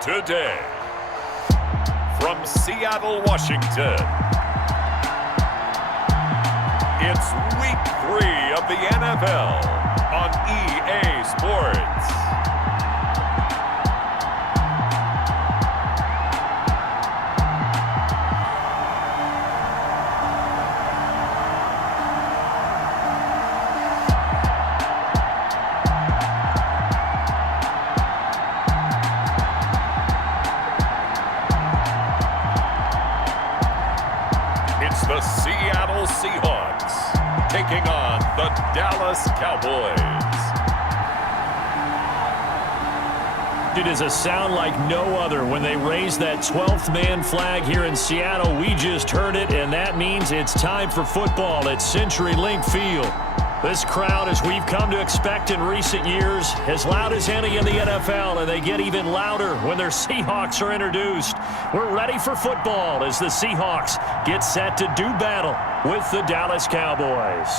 today. From Seattle, Washington, it's Week 3 of the NFL on EA Sports. The Seattle Seahawks taking on the Dallas Cowboys. It is a sound like no other when they raise that 12th man flag here in Seattle. We just heard it, and that means it's time for football at CenturyLink Field. This crowd, as we've come to expect in recent years, as loud as any in the NFL, and they get even louder when their Seahawks are introduced. We're ready for football as the Seahawks get set to do battle with the Dallas Cowboys.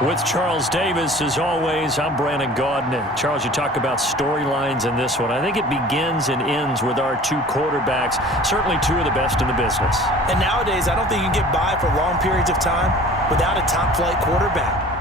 With Charles Davis, as always, I'm Brandon Gaudin. Charles, you talk about storylines in this one. I think it begins and ends with our two quarterbacks, certainly two of the best in the business. And nowadays, I don't think you can get by for long periods of time without a top-flight quarterback.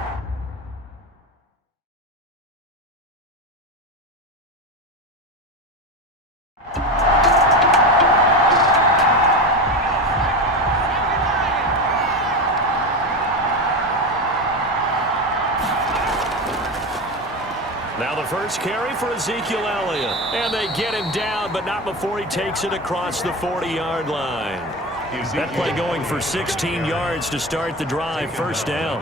Now the first carry for Ezekiel Elliott. And they get him down, but not before he takes it across the 40-yard line. That play going for 16 yards to start the drive, first down.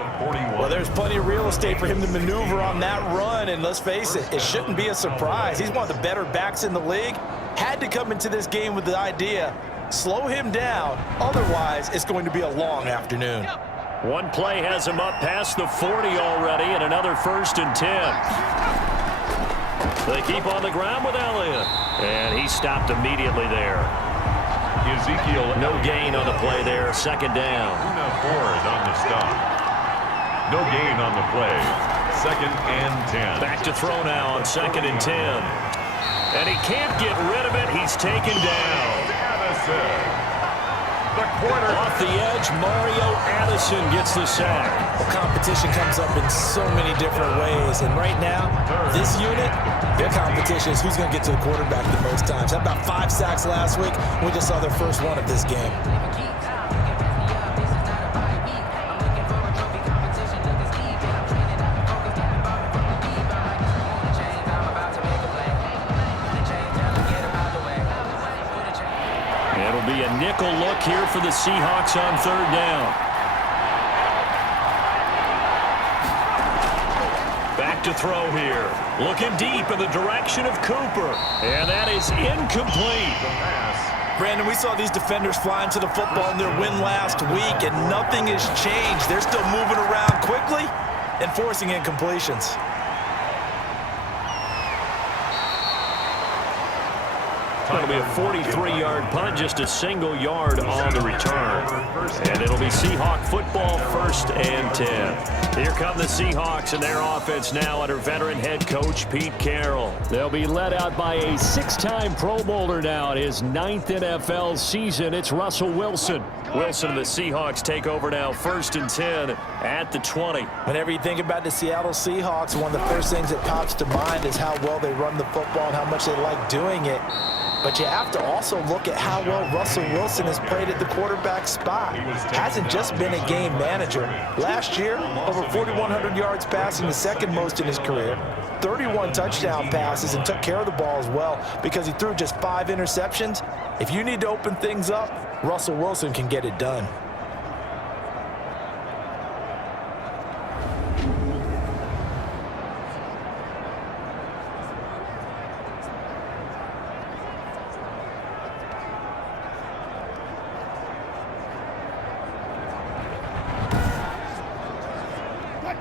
Well, there's plenty of real estate for him to maneuver on that run, and let's face it, it shouldn't be a surprise. He's one of the better backs in the league. Had to come into this game with the idea, slow him down, otherwise it's going to be a long afternoon. One play has him up past the 40 already, and another 1st and 10. They keep on the ground with Elliott, and he stopped immediately there. Ezekiel, no gain on the play there, 2nd down. Ford on the stop. No gain on the play, 2nd and 10. Back to throw now on 2nd and 10. And he can't get rid of it. He's taken down. Off the edge, Mario Addison gets the sack. Well, competition comes up in so many different ways, and right now, this unit, their competition is who's going to get to the quarterback the most times. Had about 5 sacks last week. We just saw their first one of this game. It'll be a nickel look here for the Seahawks on 3rd down. Back to throw here. Looking deep in the direction of Cooper. And that is incomplete. Brandon, we saw these defenders flying to the football in their win last week, and nothing has changed. They're still moving around quickly and forcing incompletions. It'll be a 43-yard punt, just a single yard on the return. And it'll be Seahawk football, 1st and 10. Here come the Seahawks and their offense now under veteran head coach Pete Carroll. They'll be led out by a 6-time Pro Bowler now in his 9th NFL season. It's Russell Wilson. Wilson and the Seahawks take over now, 1st and 10 at the 20. Whenever you think about the Seattle Seahawks, one of the first things that pops to mind is how well they run the football and how much they like doing it. But you have to also look at how well Russell Wilson has played at the quarterback spot. Hasn't just been a game manager. Last year, over 4,100 yards passing, the 2nd most in his career. 31 touchdown passes, and took care of the ball as well because he threw just 5 interceptions. If you need to open things up, Russell Wilson can get it done.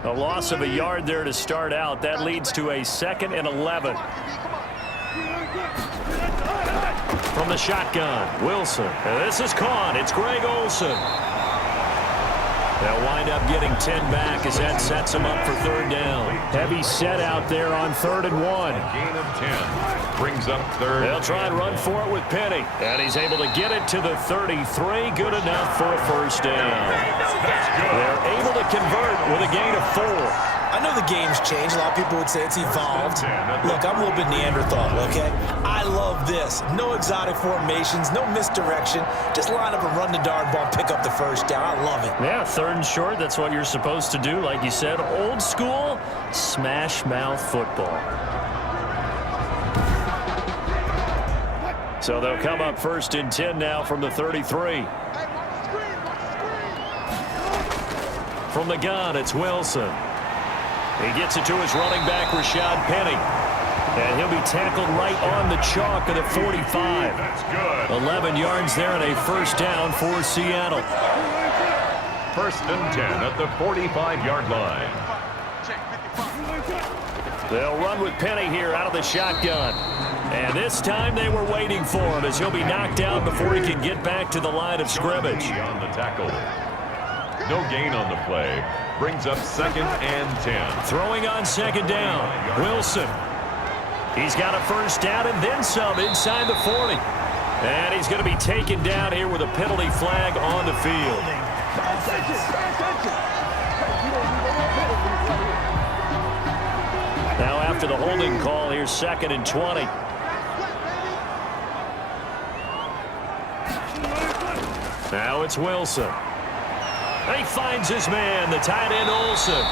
A loss of a yard there to start out. That leads to a 2nd and 11. From the shotgun, Wilson. And this is caught. It's Greg Olsen. They'll wind up getting 10 back as that sets them up for third down. Heavy set out there on 3rd and 1. Gain of 10 brings up third. They'll try and run for it with Penny. And he's able to get it to the 33. Good enough for a first down. They're able to convert with a gain of 4. I know the game's changed. A lot of people would say it's evolved. Look, I'm a little bit Neanderthal, okay? I love this. No exotic formations, no misdirection. Just line up and run the darn ball, pick up the first down. I love it. Yeah, 3rd and short, that's what you're supposed to do. Like you said, old school, smash mouth football. So they'll come up 1st and 10 now from the 33. From the gun, it's Wilson. He gets it to his running back, Rashad Penny. And he'll be tackled right on the chalk of the 45. That's good. 11 yards there and a first down for Seattle. 1st and 10 at the 45-yard line. They'll run with Penny here out of the shotgun. And this time they were waiting for him as he'll be knocked down before he can get back to the line of scrimmage. On the tackle. No gain on the play. Brings up 2nd and 10. Throwing on 2nd down. Wilson. He's got a first down and then some inside the 40. And he's going to be taken down here with a penalty flag on the field. Now after the holding call, here's 2nd and 20. Now it's Wilson. He finds his man, the tight end Olsen.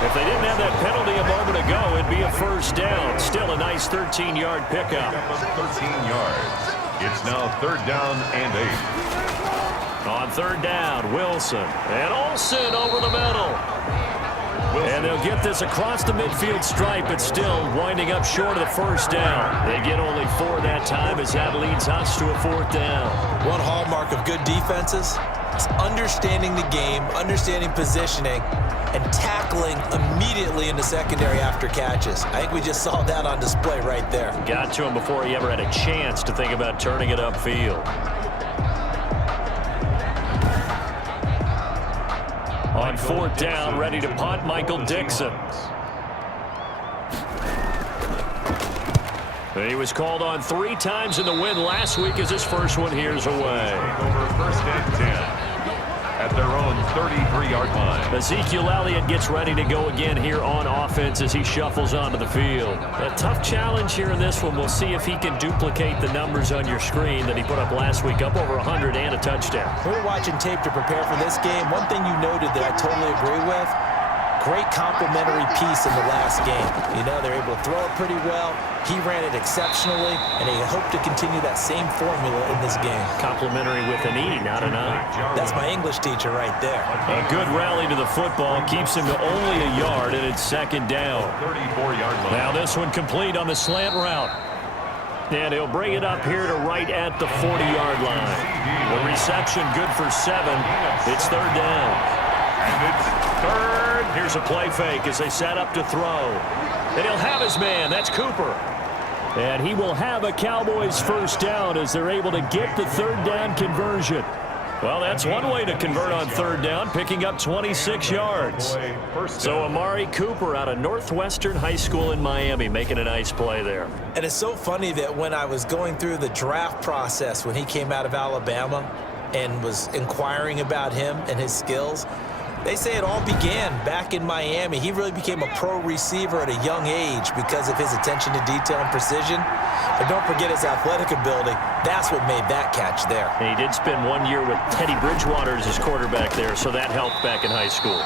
If they didn't have that penalty a moment ago, it'd be a first down. Still a nice 13-yard pickup. 13 yards. It's now 3rd down and 8. On 3rd down, Wilson. And Olsen over the middle. And they'll get this across the midfield stripe, but still winding up short of the first down. They get only 4 that time as that leads us to a 4th down. One hallmark of good defenses is understanding the game, understanding positioning, and tackling immediately in the secondary after catches. I think we just saw that on display right there. Got to him before he ever had a chance to think about turning it upfield. On 4th down, ready to punt, Michael Dixon. He was called on 3 times in the win last week as his first one here's away. Over 1st and 10 at their own 33-yard line. Ezekiel Elliott gets ready to go again here on offense as he shuffles onto the field. A tough challenge here in this one. We'll see if he can duplicate the numbers on your screen that he put up last week, up over 100 and a touchdown. We were watching tape to prepare for this game. One thing you noted that I totally agree with, great complementary piece in the last game. You know, they're able to throw it pretty well. He ran it exceptionally, and they hope to continue that same formula in this game. Complimentary with an E, not an I. That's my English teacher right there. A good rally to the football keeps him to only a yard, and it's 2nd down. 34-yard line. Now this one complete on the slant route. And he'll bring it up here to right at the 40-yard line. The reception good for 7. It's 3rd down. And it's 3rd. Here's a play fake as they set up to throw. And he'll have his man. That's Cooper. And he will have a Cowboys first down as they're able to get the 3rd down conversion. Well, that's one way to convert on 3rd down, picking up 26 yards. So Amari Cooper out of Northwestern High School in Miami making a nice play there. And it's so funny that when I was going through the draft process when he came out of Alabama and was inquiring about him and his skills, they say it all began back in Miami. He really became a pro receiver at a young age because of his attention to detail and precision. But don't forget his athletic ability. That's what made that catch there. And he did spend 1 year with Teddy Bridgewater as his quarterback there, so that helped back in high school.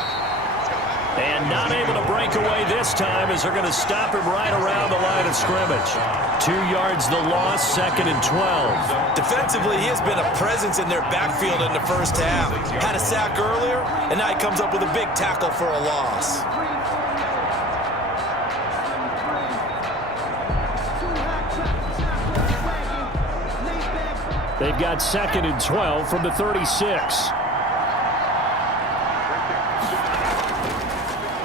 And not able to break away this time as they're going to stop him right around the line of scrimmage. 2 yards the loss, 2nd and 12. Defensively, he has been a presence in their backfield in the first half. Had a sack earlier, and now he comes up with a big tackle for a loss. They've got 2nd and 12 from the 36.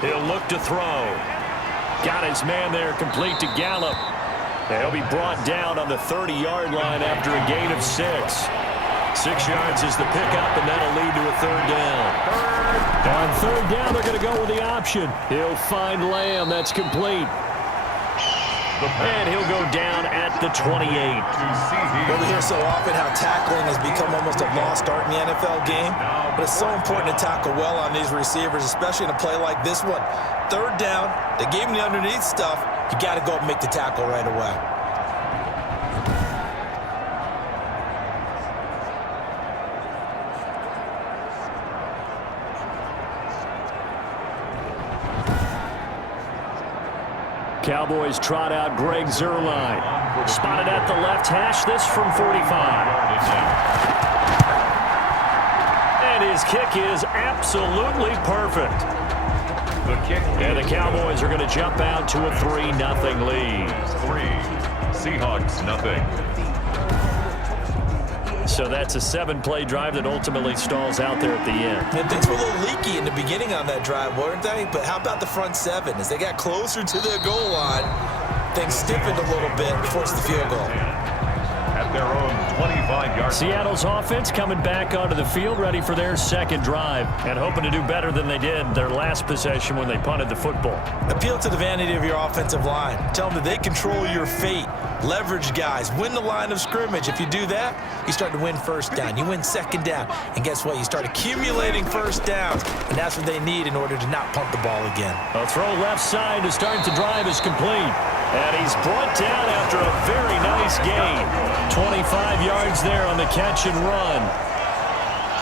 He'll look to throw. Got his man there, complete to Gallup. He'll be brought down on the 30-yard line after a gain of 6. 6 yards is the pickup, and that'll lead to a third down. On third down, they're going to go with the option. He'll find Lamb. That's complete. And he'll go down at the 28. Well, we hear so often how tackling has become almost a lost art in the NFL game. But it's so important to tackle well on these receivers, especially in a play like this one. Third down, they gave him the underneath stuff. You got to go and make the tackle right away. Cowboys trot out Greg Zuerlein. Spotted at the left hash, this from 45. And his kick is absolutely perfect. And the Cowboys are going to jump out to a 3-0 lead. 3, Seahawks nothing. So that's a 7-play drive that ultimately stalls out there at the end. And things were a little leaky in the beginning on that drive, weren't they? But how about the front 7? As they got closer to the goal line, things stiffened a little bit and forced the field goal. At their own 25-yard. Seattle's offense coming back onto the field, ready for their second drive, and hoping to do better than they did their last possession when they punted the football. Appeal to the vanity of your offensive line. Tell them that they control your fate. Leverage guys. Win the line of scrimmage. If you do that, you start to win first down. You win second down. And guess what? You start accumulating first downs. And that's what they need in order to not punt the ball again. A throw left side to start the drive is complete. And he's brought down after a very nice gain. 25 yards there on the catch and run.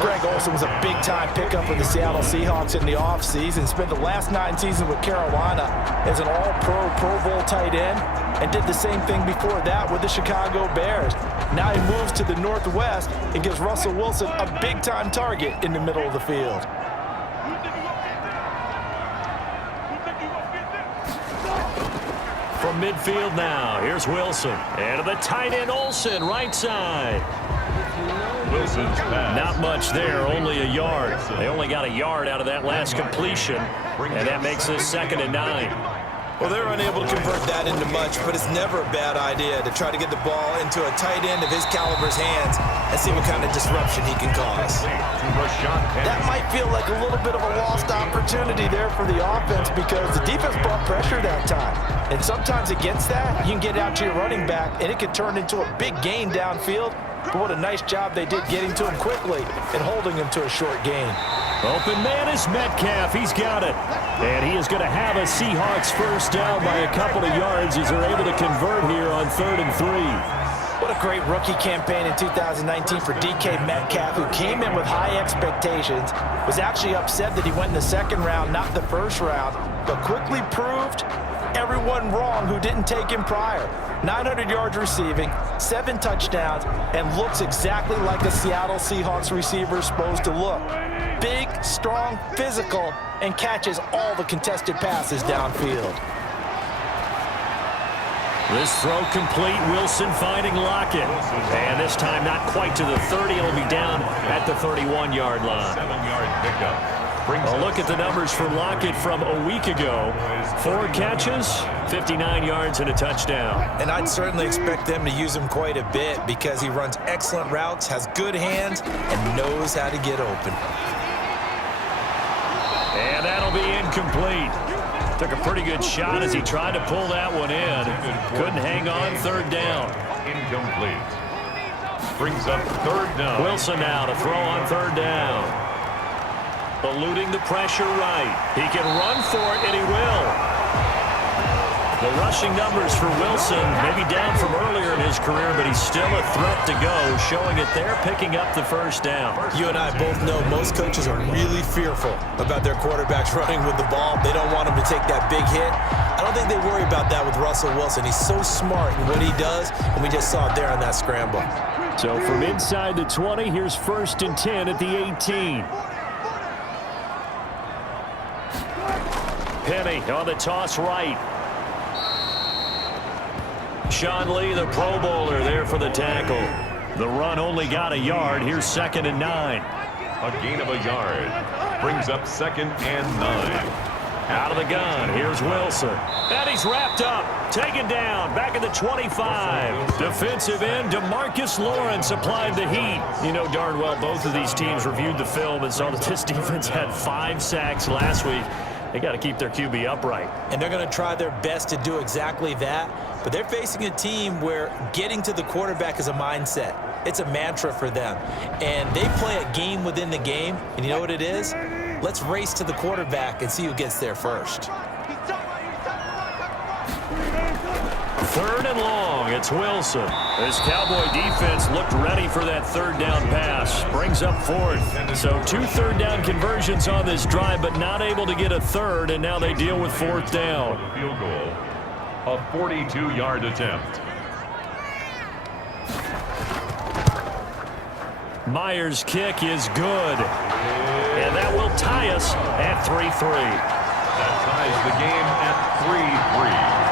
Greg Olsen was a big-time pickup for the Seattle Seahawks in the offseason. Spent the last 9 seasons with Carolina as an all-pro, Pro Bowl tight end, and did the same thing before that with the Chicago Bears. Now he moves to the Northwest and gives Russell Wilson a big-time target in the middle of the field. From midfield now, here's Wilson. And to the tight end, Olsen, right side. Wilson's pass. Not much there, only a yard. They only got a yard out of that last completion, and that makes this 2nd and 9. Well, they're unable to convert that into much, but it's never a bad idea to try to get the ball into a tight end of his caliber's hands and see what kind of disruption he can cause. That might feel like a little bit of a lost opportunity there for the offense because the defense brought pressure that time. And sometimes against that, you can get out to your running back, and it can turn into a big gain downfield. But what a nice job they did getting to him quickly and holding him to a short gain. Open man is Metcalf. He's got it. And he is going to have a Seahawks first down by a couple of yards as they're able to convert here on 3rd and 3. What a great rookie campaign in 2019 for DK Metcalf, who came in with high expectations, was actually upset that he went in the 2nd round, not the 1st round, but quickly proved everyone wrong who didn't take him prior. 900 yards receiving, 7 touchdowns, and looks exactly like a Seattle Seahawks receiver is supposed to look. Big, strong, physical, and catches all the contested passes downfield. This throw complete. Wilson finding Lockett. And this time not quite to the 30. It'll be down at the 31-yard line. 7-yard pickup. A look at the numbers for Lockett from a week ago. 4 catches, 59 yards, and a touchdown. And I'd certainly expect them to use him quite a bit because he runs excellent routes, has good hands, and knows how to get open. And that'll be incomplete. Took a pretty good shot as he tried to pull that one in. Couldn't hang on, 3rd down. Incomplete. Brings up 3rd down. Wilson now to throw on 3rd down. Eluding the pressure right. He can run for it, and he will. The rushing numbers for Wilson, maybe down from earlier in his career, but he's still a threat to go, showing it there, picking up the first down. You and I both know most coaches are really fearful about their quarterbacks running with the ball. They don't want him to take that big hit. I don't think they worry about that with Russell Wilson. He's so smart in what he does, and we just saw it there on that scramble. So from inside the 20, here's 1st and 10 at the 18. Penny on the toss right. Sean Lee, the Pro Bowler, there for the tackle. The run only got a yard. Here's 2nd and 9. A gain of a yard. Brings up 2nd and 9. Out of the gun, here's Wilson. And he's wrapped up, taken down, back at the 25. Defensive end, DeMarcus Lawrence applied the heat. You know darn well both of these teams reviewed the film and saw that this defense had 5 sacks last week. They got to keep their QB upright. And they're going to try their best to do exactly that. But they're facing a team where getting to the quarterback is a mindset. It's a mantra for them. And they play a game within the game. And you know what it is? Let's race to the quarterback and see who gets there first. 3rd and long, it's Wilson. This Cowboy defense looked ready for that 3rd down pass. Brings up 4th. So 2 3rd down conversions on this drive, but not able to get a 3rd, and now they deal with 4th down. Field goal, a 42-yard attempt. Myers' kick is good. And that will tie us at 3-3. That ties the game at 3-3.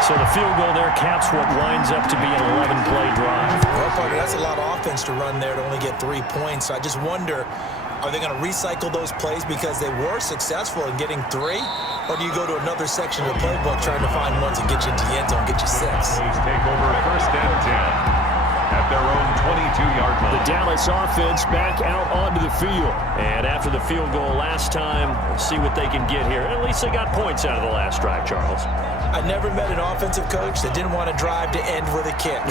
So the field goal there caps what winds up to be an 11-play drive. Well, Parker, that's a lot of offense to run there to only get 3 points. So I just wonder, are they going to recycle those plays because they were successful in getting 3? Or do you go to another section of the playbook trying to find ones that get you into the end zone, get you 6? Cowboys take over 1st and 10 at their own 22-yard line. The Dallas offense back out onto the field. And after the field goal last time, we'll see what they can get here. At least they got points out of the last drive, Charles. I never met an offensive coach that didn't want to drive to end with a kick.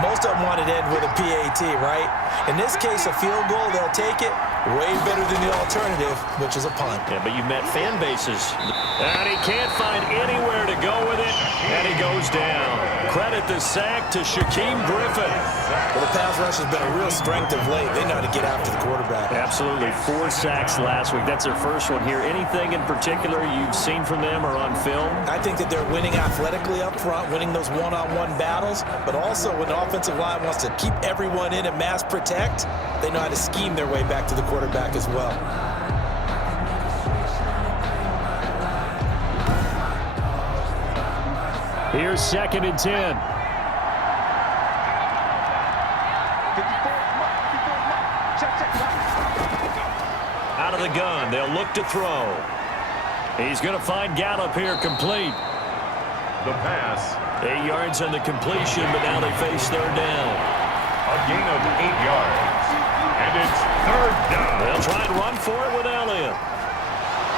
Most of them wanted to end with a PAT, right? In this case, a field goal, they'll take it. Way better than the alternative, which is a punt. Yeah, but you met fan bases. And he can't find anywhere to go with it, and he goes down. Credit the sack to Shaquem Griffin. Well, the pass rush has been a real strength of late. They know how to get after the quarterback. Absolutely. 4 sacks last week. That's their first one here. Anything in particular you've seen from them or on film? I think that they're winning athletically up front, winning those one-on-one battles, but also when the offensive line wants to keep everyone in and mass protect, they know how to scheme their way back to the quarterback as well. Here's 2nd and 10. Out of the gun, they'll look to throw. He's going to find Gallup here complete. The pass. 8 yards on the completion, but now they face 3rd down. A gain of 8 yards. And it's 3rd down. They'll try and run for it with Elliott.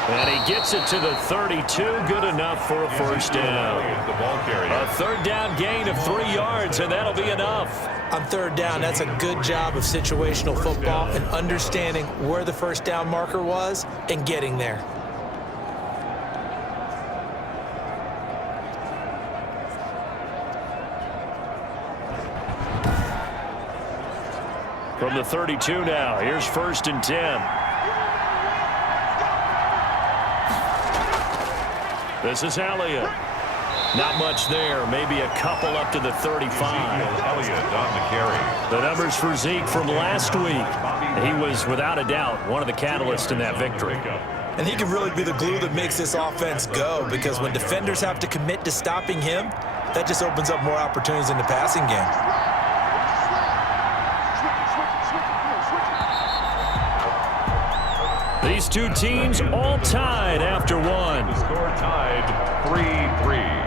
And he gets it to the 32. Good enough for a 1st down. The ball carrier. A 3rd down gain of 3 yards, and that'll be enough. On 3rd down, that's a good job of situational football and understanding where the 1st down marker was and getting there. From the 32 now, here's 1st and 10. This is Elliott. Not much there, maybe a couple up to the 35. Elliott on the carry. The numbers for Zeke from last week. He was, without a doubt, one of the catalysts in that victory. And he can really be the glue that makes this offense go, because when defenders have to commit to stopping him, that just opens up more opportunities in the passing game. These two teams all tied after one. The score tied 3-3.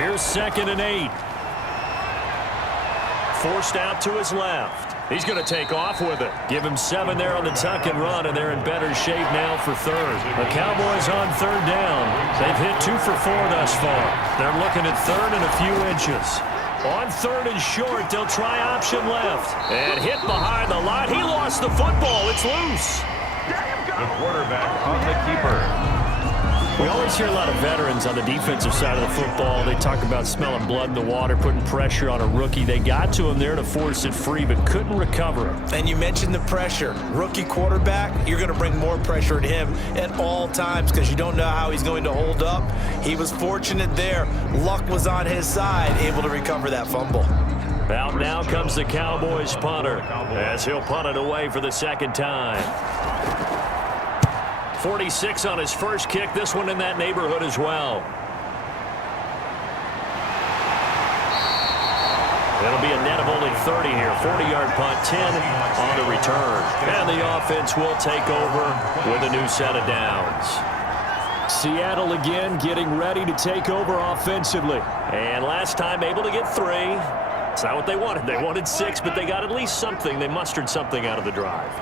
Here's 2nd and 8. Forced out to his left. He's going to take off with it. Give him 7 there on the tuck and run, and they're in better shape now for 3rd. The Cowboys on 3rd down. They've hit 2 for 4 thus far. They're looking at 3rd and a few inches. On 3rd and short, they'll try option left. And hit behind the line. He lost the football. It's loose. The quarterback on the keeper. We always hear a lot of veterans on the defensive side of the football. They talk about smelling blood in the water, putting pressure on a rookie. They got to him there to force it free, but couldn't recover it. And you mentioned the pressure. Rookie quarterback, you're going to bring more pressure at him at all times because you don't know how he's going to hold up. He was fortunate there. Luck was on his side, able to recover that fumble. Out now comes the Cowboys punter as he'll punt it away for the 2nd time. 46 on his first kick. This one in that neighborhood as well. It'll be a net of only 30 here. 40-yard punt, 10 on the return. And the offense will take over with a new set of downs. Seattle again getting ready to take over offensively. And last time able to get 3. It's not what they wanted. They wanted 6, but they got at least something. They mustered something out of the drive.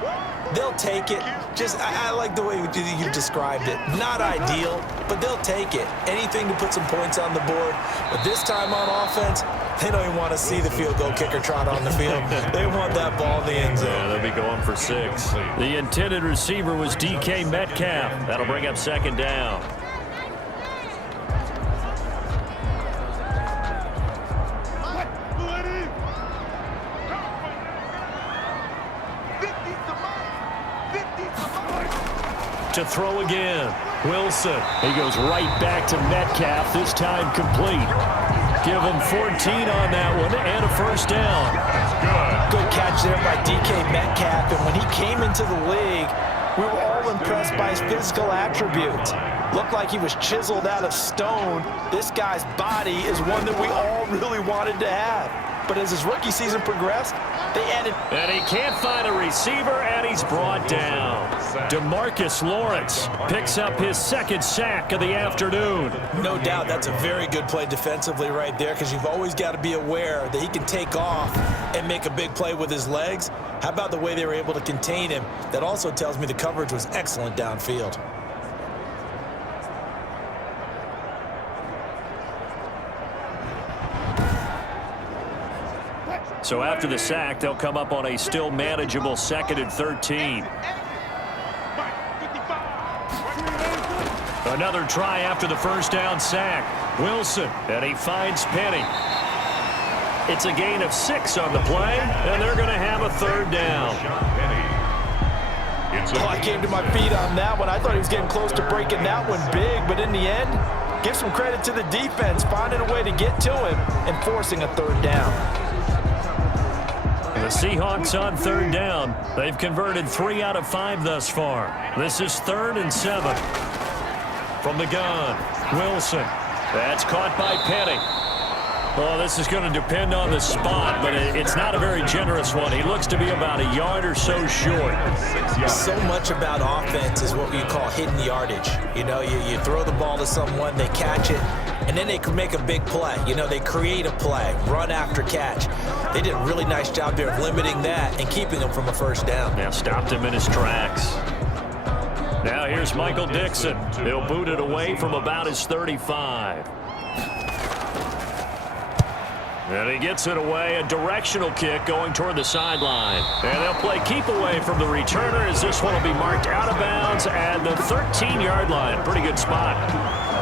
They'll take it. I like the way you described it. Not ideal, but they'll take it. Anything to put some points on the board. But this time on offense, they don't even want to see the field goal kicker trot on the field. They want that ball in the end zone. Yeah, they'll be going for 6. The intended receiver was DK Metcalf. That'll bring up second down. To throw again. Wilson. He goes right back to Metcalf, this time complete. Give him 14 on that one and a first down. Good catch there by DK Metcalf, and when he came into the league, we were all impressed by his physical attributes. Looked like he was chiseled out of stone. This guy's body is one that we all really wanted to have. But as his rookie season progressed, they added... And he can't find a receiver, and he's brought down. DeMarcus Lawrence picks up his second sack of the afternoon. No doubt that's a very good play defensively right there, because you've always got to be aware that he can take off and make a big play with his legs. How about the way they were able to contain him? That also tells me the coverage was excellent downfield. So after the sack, they'll come up on a still manageable 2nd and 13. Another try after the first down sack. Wilson, and he finds Penny. It's a gain of 6 on the play, and they're going to have a 3rd down. I came to my feet on that one. I thought he was getting close to breaking that one big, but in the end, give some credit to the defense, finding a way to get to him and forcing a 3rd down. The Seahawks on 3rd down. They've converted 3 out of 5 thus far. This is 3rd and 7. From the gun, Wilson. That's caught by Penny. Oh, this is going to depend on the spot, but it's not a very generous one. He looks to be about a yard or so short. So much about offense is what we call hidden yardage. You know, you throw the ball to someone, they catch it, and then they can make a big play. You know, they create a play, run after catch. They did a really nice job there of limiting that and keeping him from a first down. Now stopped him in his tracks. Now here's Michael Dixon. He'll boot it away from about his 35. And he gets it away, a directional kick going toward the sideline. And they'll play keep away from the returner as this one will be marked out of bounds at the 13-yard line. Pretty good spot.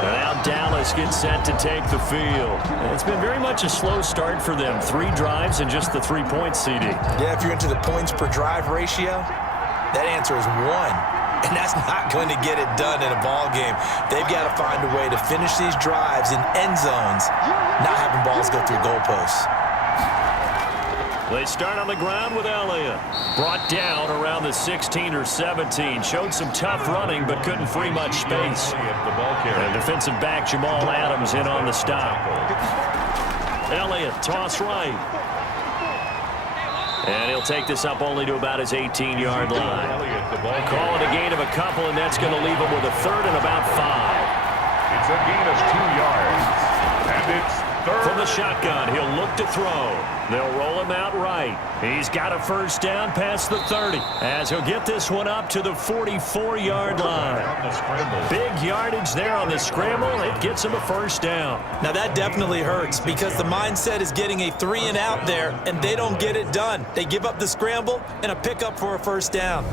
And now Dallas gets set to take the field. It's been very much a slow start for them. 3 drives and just the 3 points, CD. Yeah, if you're into the points per drive ratio, that answer is 1. And that's not going to get it done in a ball game. They've got to find a way to finish these drives in end zones, not having balls go through goalposts. They start on the ground with Elliott. Brought down around the 16 or 17. Showed some tough running, but couldn't free much space. And defensive back Jamal Adams in on the stop. Elliott, toss right. And he'll take this up only to about his 18-yard line. Call it a gain of a couple, and that's going to leave him with a 3rd and about 5. It's a gain of 2 yards. And it's 3rd. From the shotgun, he'll look to throw. They'll roll him out right. He's got a first down past the 30 as he'll get this one up to the 44-yard line. Big yardage there on the scramble. It gets him a first down. Now that definitely hurts because the mindset is getting a 3 and out there, and they don't get it done. They give up the scramble and a pickup for a first down.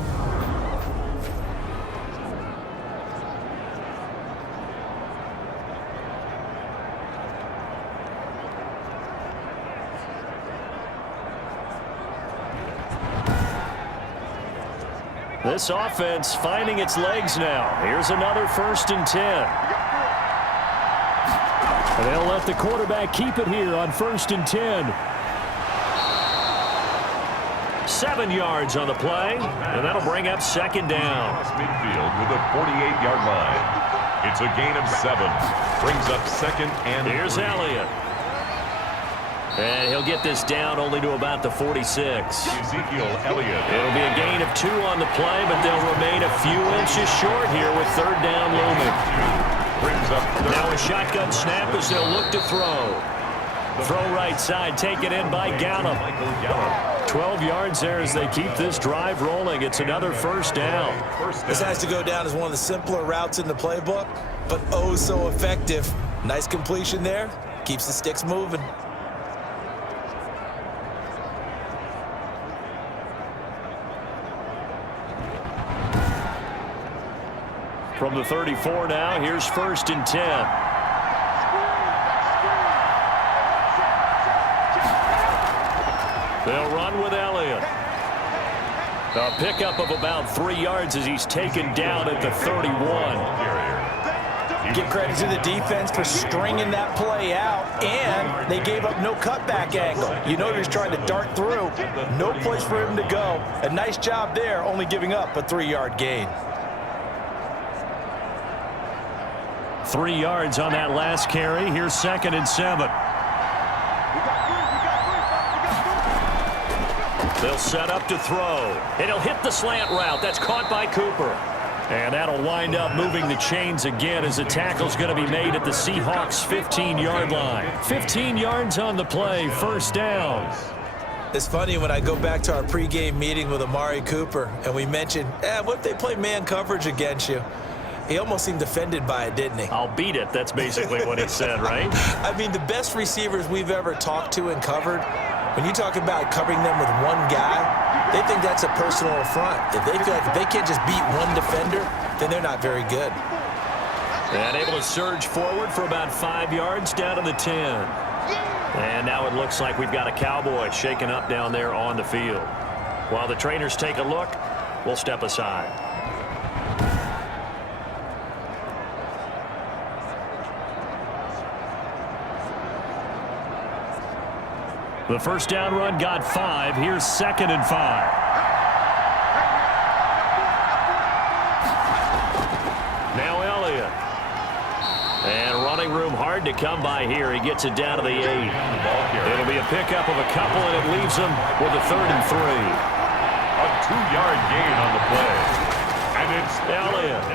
This offense finding its legs now. Here's another 1st and 10. And they'll let the quarterback keep it here on 1st and 10. 7 yards on the play, and that'll bring up second down. Midfield with a 48-yard line. It's a gain of 7. Brings up second and Here's 3. Elliott. And he'll get this down only to about the 46. Ezekiel Elliott. It'll be a gain of 2 on the play, but they'll remain a few inches short here with third down looming. Brings up third. Now a shotgun snap as they'll look to throw. Throw right side, taken in by Gallup. 12 yards there as they keep this drive rolling. It's another first down. This has to go down as one of the simpler routes in the playbook, but oh so effective. Nice completion there. Keeps the sticks moving. From the 34 now, here's first and 10. They'll run with Elliott. A pickup of about 3 yards as he's taken down at the 31. Give credit to the defense for stringing that play out, and they gave up no cutback angle. You know he's trying to dart through. No place for him to go. A nice job there, only giving up a 3-yard gain. 3 yards on that last carry. Here's second and 7. They'll set up to throw. And he'll hit the slant route. That's caught by Cooper. And that'll wind up moving the chains again as the tackle's going to be made at the Seahawks' 15-yard line. 15 yards on the play. First down. It's funny when I go back to our pregame meeting with Amari Cooper and we mentioned, what if they play man coverage against you? He almost seemed offended by it, didn't he? I'll beat it. That's basically what he said, right? I mean, the best receivers we've ever talked to and covered, when you talk about covering them with one guy, they think that's a personal affront. If they feel like if they can't just beat one defender, then they're not very good. And able to surge forward for about 5 yards down to the 10. And now it looks like we've got a Cowboy shaken up down there on the field. While the trainers take a look, we'll step aside. The first down run got 5. Here's second and 5. Now Elliott. And running room hard to come by here. He gets it down to the 8. It'll be a pickup of a couple, and it leaves him with a 3rd and 3. A 2-yard gain on the play. And it's Elliott.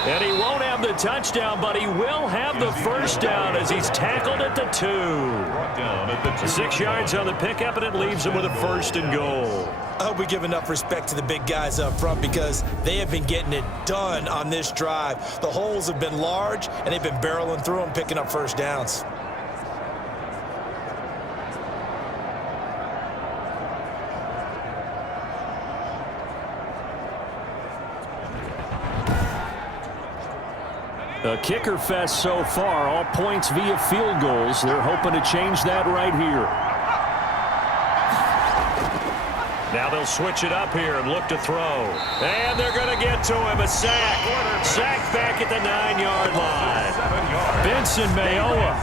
And he won't have the touchdown, but he will have the first down as he's tackled at the 2. 6 yards on the pickup, and it leaves him with a 1st and goal. I hope we give enough respect to the big guys up front because they have been getting it done on this drive. The holes have been large, and they've been barreling through them, picking up first downs. A kicker fest so far, all points via field goals. They're hoping to change that right here. Now they'll switch it up here and look to throw. And they're going to get to him. A sack. Sack back at the 9-yard line. Benson Mayowa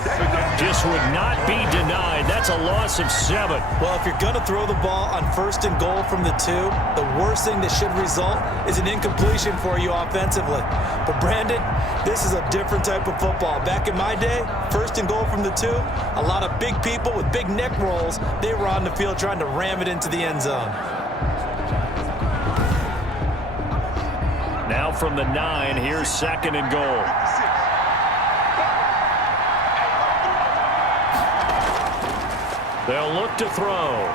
just would not be denied. That's a loss of 7. Well, if you're going to throw the ball on 1st and goal from the 2, the worst thing that should result is an incompletion for you offensively. But, Brandon, this is a different type of football. Back in my day, 1st and goal from the 2, a lot of big people with big neck rolls, they were on the field trying to ram it into the end zone. Now from the 9, here's 2nd and goal. They'll look to throw.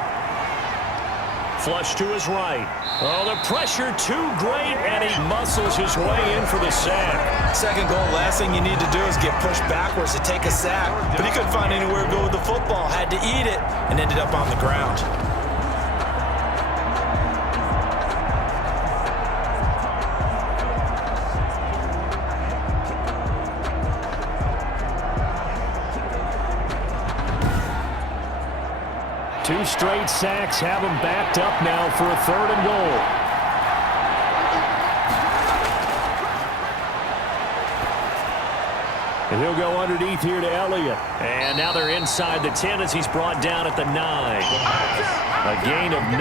Flush to his right. Oh, the pressure too great, and he muscles his way in for the sack. 2nd goal, last thing you need to do is get pushed backwards to take a sack. But he couldn't find anywhere to go with the football, had to eat it, and ended up on the ground. Two straight sacks have him backed up now for a 3rd and goal. And he'll go underneath here to Elliott. And now they're inside the 10 as he's brought down at the 9. A gain of 9,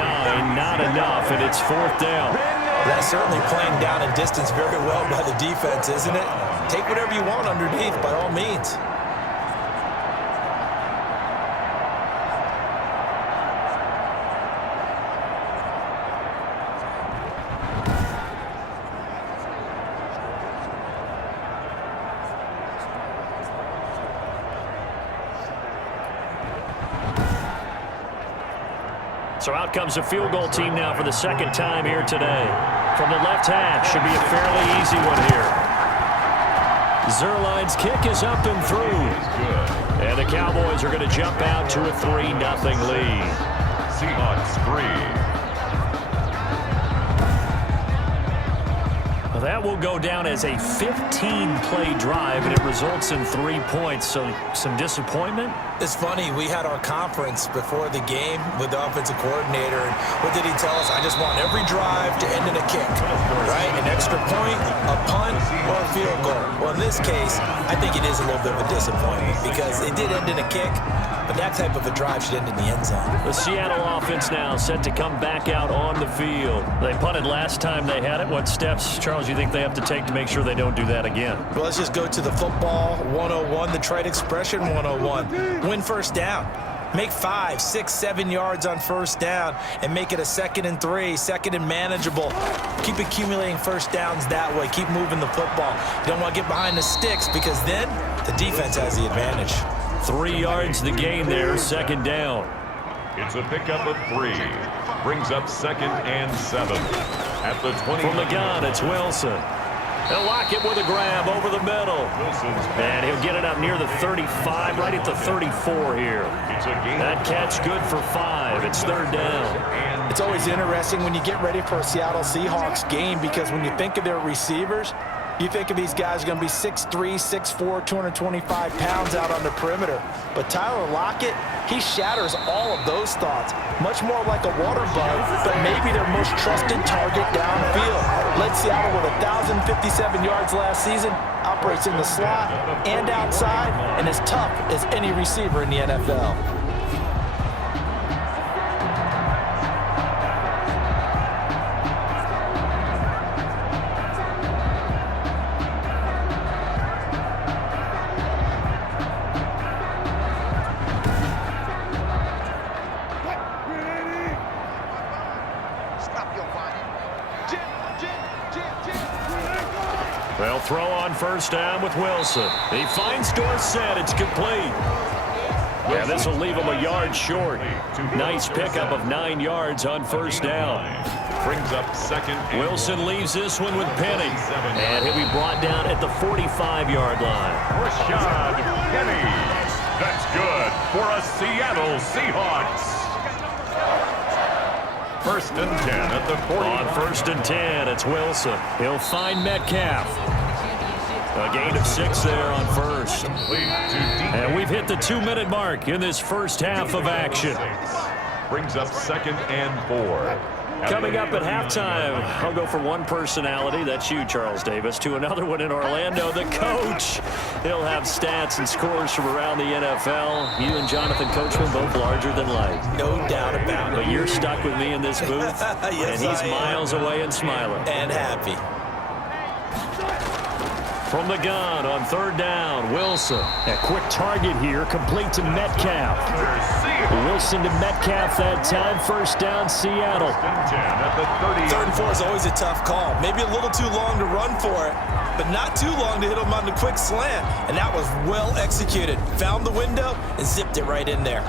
not enough, and it's 4th down. That's certainly playing down and distance very well by the defense, isn't it? Take whatever you want underneath, by all means. So out comes a field goal team now for the second time here today. From the left hash, should be a fairly easy one here. Zerline's kick is up and through. And the Cowboys are going to jump out to a 3-0 lead. Seahawks 3. Well, that will go down as a 15-play drive, and it results in 3 points. So some disappointment? It's funny, we had our conference before the game with the offensive coordinator, and what did he tell us? I just want every drive to end in a kick, right? An extra point, a punt, or a field goal. Well, in this case, I think it is a little bit of a disappointment because it did end in a kick, but that type of a drive should end in the end zone. The Seattle offense now set to come back out on the field. They punted last time they had it. What steps, Charles, you think they have to take to make sure they don't do that again? Well, let's just go to the football 101, the trade expression 101. Win first down. Make 5, 6, 7 yards on first down and make it a 2nd and 3, 2nd and manageable. Keep accumulating first downs that way. Keep moving the football. You don't want to get behind the sticks because then the defense has the advantage. 3 yards the gain there, 2nd down. It's a pickup of 3. Brings up 2nd and 7. At the 20. From the gun, it's Wilson. They'll lock it with a grab over the middle. And he'll get it up near the 35, right at the 34 here. That catch good for 5. It's 3rd down. It's always interesting when you get ready for a Seattle Seahawks game because when you think of their receivers, you think of these guys going to be 6'3", 6'4", 225 pounds out on the perimeter. But Tyler Lockett, he shatters all of those thoughts. Much more like a water bug, but maybe their most trusted target downfield. Led Seattle with 1,057 yards last season, operates in the slot and outside, and as tough as any receiver in the NFL. They'll throw on first down with Wilson. He finds Dorsett. It's complete. Yeah, this will leave him a yard short. Nice pickup of 9 yards on first down. Brings up 2nd. Wilson leaves this one with Penny. And he'll be brought down at the 45-yard line. Rashad Penny. That's good for a Seattle Seahawks. 1st and 10 at the 40. On 1st and 10, it's Wilson. He'll find Metcalf. A gain of 6 there on 1st. And we've hit the 2-minute mark in this first half of action. Brings up 2nd and 4. Coming up at halftime, I'll go from one personality, that's you, Charles Davis, to another one in Orlando, the coach. He'll have stats and scores from around the NFL. You and Jonathan Coachman both larger than life. No doubt about it. But you're stuck with me in this booth, yes, and he's miles away and smiling. And happy. From the gun on 3rd down, Wilson. A quick target here, complete to Metcalf. Wilson to Metcalf that time. First down, Seattle. 3rd and 4 is always a tough call. Maybe a little too long to run for it, but not too long to hit him on the quick slant. And that was well executed. Found the window and zipped it right in there.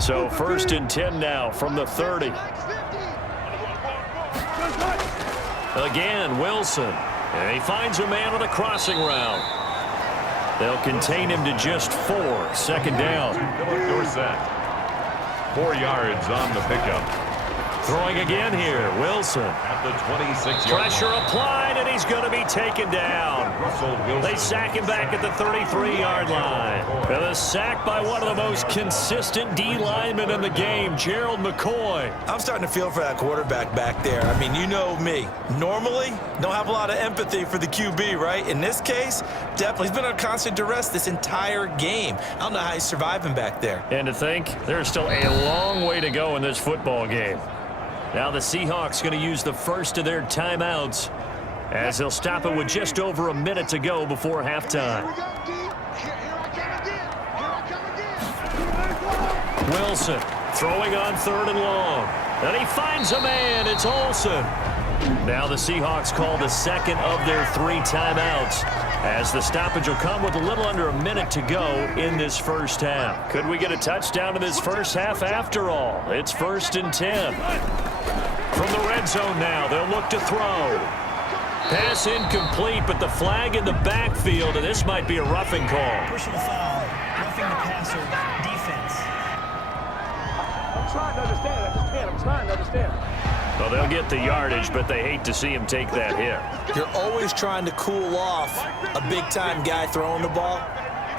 So 1st and 10 now from the 30. Again, Wilson. And he finds a man on a crossing route. They'll contain him to just 4. 2nd down. Dorsett. 4 yards on the pickup. Throwing again here, Wilson. At the 26-yard Pressure applied, and he's going to be taken down. They sack him back at the 33-yard line. And a sack by one of the most consistent D linemen in the game, Gerald McCoy. I'm starting to feel for that quarterback back there. I mean, you know me. Normally, don't have a lot of empathy for the QB, right? In this case, definitely. He's been under constant duress this entire game. I don't know how he's surviving back there. And to think, there's still a long way to go in this football game. Now the Seahawks going to use the first of their timeouts as they'll stop it with just over a minute to go before halftime. Wilson throwing on 3rd and long. And he finds a man. It's Olsen. Now the Seahawks call the second of their 3 timeouts as the stoppage will come with a little under a minute to go in this first half. Could we get a touchdown in this first half after all? It's 1st and 10. From the red zone now, they'll look to throw. Pass incomplete, but the flag in the backfield, and this might be a roughing call. Personal foul, roughing the passer, defense. I'm trying to understand. I'm trying to understand. Well, they'll get the yardage, but they hate to see him take that hit. You're always trying to cool off a big-time guy throwing the ball,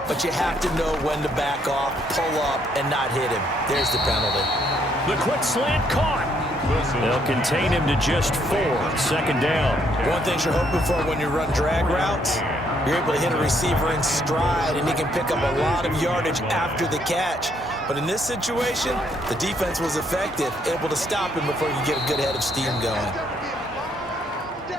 but you have to know when to back off, pull up, and not hit him. There's the penalty. The quick slant caught. They'll contain him to just 4. 2nd down. One thing you're hoping for when you run drag routes, you're able to hit a receiver in stride, and he can pick up a lot of yardage after the catch. But in this situation, the defense was effective, able to stop him before you get a good head of steam going.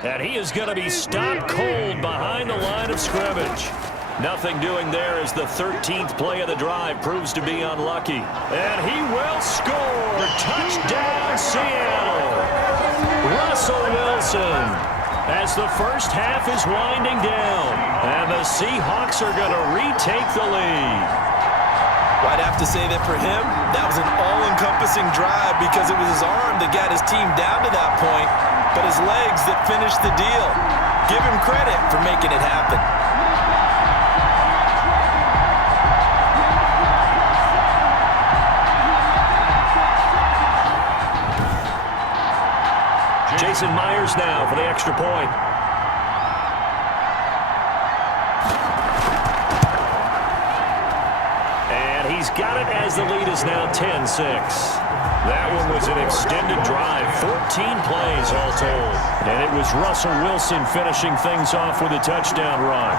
And he is going to be stopped cold behind the line of scrimmage. Nothing doing there as the 13th play of the drive proves to be unlucky. And he will score. Touchdown, Seattle. Russell Wilson. As the first half is winding down. And the Seahawks are going to retake the lead. Well, I'd have to say that for him, that was an all-encompassing drive because it was his arm that got his team down to that point, but his legs that finished the deal. Give him credit for making it happen. Jason Myers now for the extra point. And he's got it as the lead is now 10-6. That one was an extended drive, 14 plays all told. And it was Russell Wilson finishing things off with a touchdown run.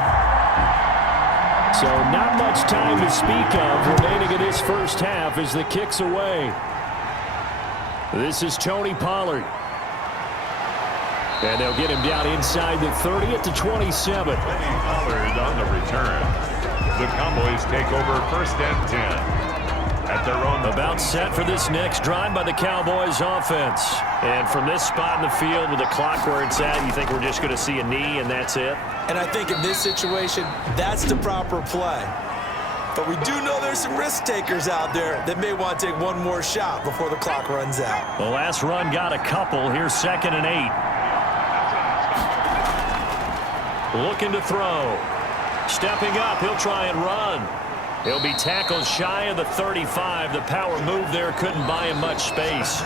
So not much time to speak of remaining in this first half as the kick's away. This is Tony Pollard. And they'll get him down inside the 30 at the 27. Pollard on the return. The Cowboys take over 1st and 10. At their own. About set for this next drive by the Cowboys offense. And from this spot in the field with the clock where it's at, you think we're just going to see a knee and that's it? And I think in this situation, that's the proper play. But we do know there's some risk takers out there that may want to take one more shot before the clock runs out. The last run got a couple. Here's 2nd and 8. Looking to throw. Stepping up, he'll try and run. He'll be tackled shy of the 35. The power move there couldn't buy him much space.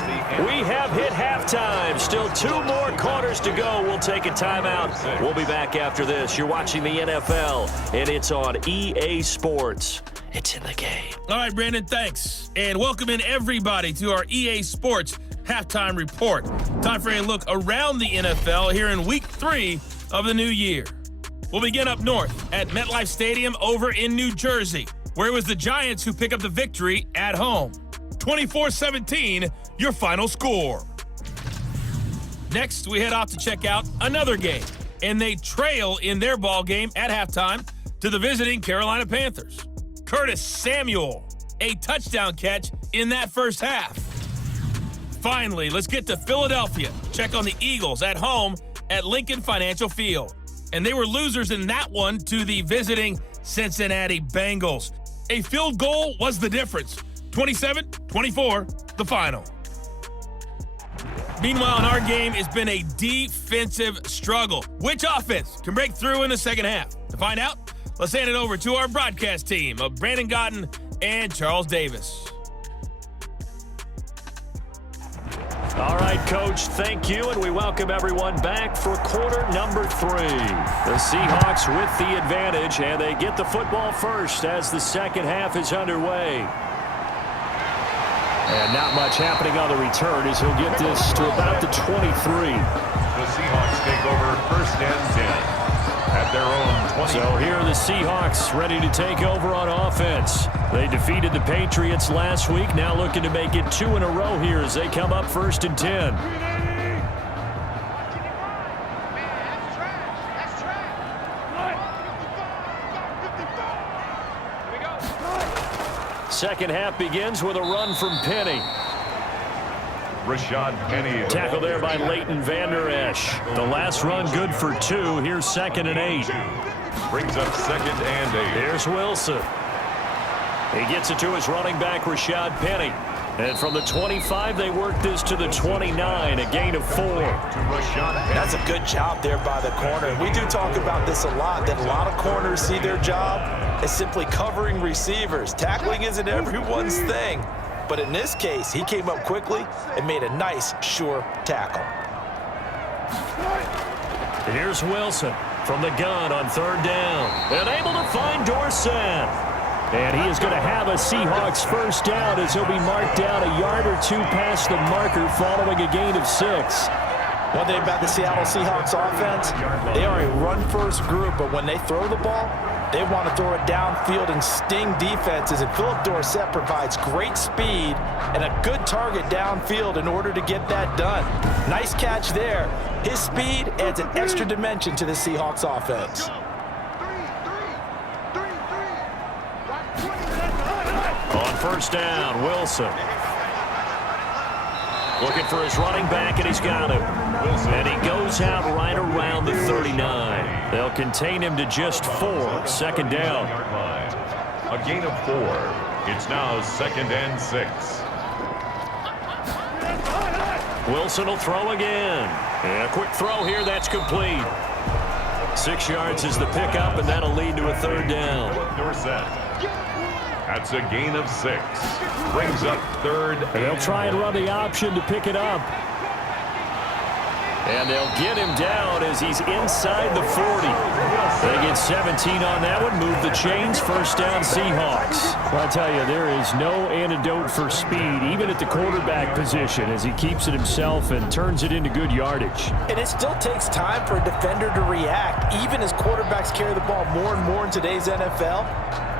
We have hit halftime. Still 2 more quarters to go. We'll take a timeout. We'll be back after this. You're watching the NFL, and it's on EA Sports. It's in the game. All right, Brandon, thanks. And welcome in everybody to our EA Sports Halftime Report. Time for a look around the NFL here in Week 3 of the new year. We'll begin up north at MetLife Stadium over in New Jersey, where it was the Giants who pick up the victory at home. 24-17, your final score. Next, we head off to check out another game, and they trail in their ball game at halftime to the visiting Carolina Panthers. Curtis Samuel, a touchdown catch in that first half. Finally, let's get to Philadelphia. Check on the Eagles at home at Lincoln Financial Field. And they were losers in that one to the visiting Cincinnati Bengals. A field goal was the difference. 27-24, the final. Meanwhile, in our game, it's been a defensive struggle. Which offense can break through in the second half? To find out, let's hand it over to our broadcast team of Brandon Gotten and Charles Davis. All right, Coach. Thank you, and we welcome everyone back for quarter number 3. The Seahawks with the advantage, and they get the football first as the second half is underway. And not much happening on the return as he'll get this to about the 23. The Seahawks take over first and 10 at their own 20. So here are the Seahawks ready to take over on offense. They defeated the Patriots last week, now looking to make it 2 in a row here as they come up first and 10. Second half begins with a run from Penny. Rashad Penny. Tackle there by Leighton Vander Esch. The last run good for 2. Here's 2nd and 8. Brings up 2nd and 8. Here's Wilson. He gets it to his running back, Rashad Penny. And from the 25, they work this to the 29, a gain of 4. That's a good job there by the corner. We do talk about this a lot, that a lot of corners see their job as simply covering receivers. Tackling isn't everyone's thing. But in this case, he came up quickly and made a nice, sure tackle. Here's Wilson from the gun on 3rd down. And able to find Dorsett. And he is going to have a Seahawks first down as he'll be marked down a yard or 2 past the marker following a gain of 6. One thing about the Seattle Seahawks offense, they are a run-first group, but when they throw the ball, they want to throw it downfield and sting defenses, and Philip Dorsett provides great speed and a good target downfield in order to get that done. Nice catch there. His speed adds an extra dimension to the Seahawks offense. On first down, Wilson. Looking for his running back, and he's got him. And he goes out right around the 39. They'll contain him to just 4. 2nd down. A gain of 4. It's now 2nd and 6. Wilson will throw again. And a quick throw here, that's complete. 6 yards is the pickup, and that'll lead to a 3rd down. Dorsett. That's a gain of 6. Brings up 3rd. And they'll try and run the option to pick it up. And they'll get him down as he's inside the 40. They get 17 on that one. Move the chains. First down, Seahawks. Well, I tell you, there is no antidote for speed, even at the quarterback position, as he keeps it himself and turns it into good yardage. And it still takes time for a defender to react. Even as quarterbacks carry the ball more and more in today's NFL,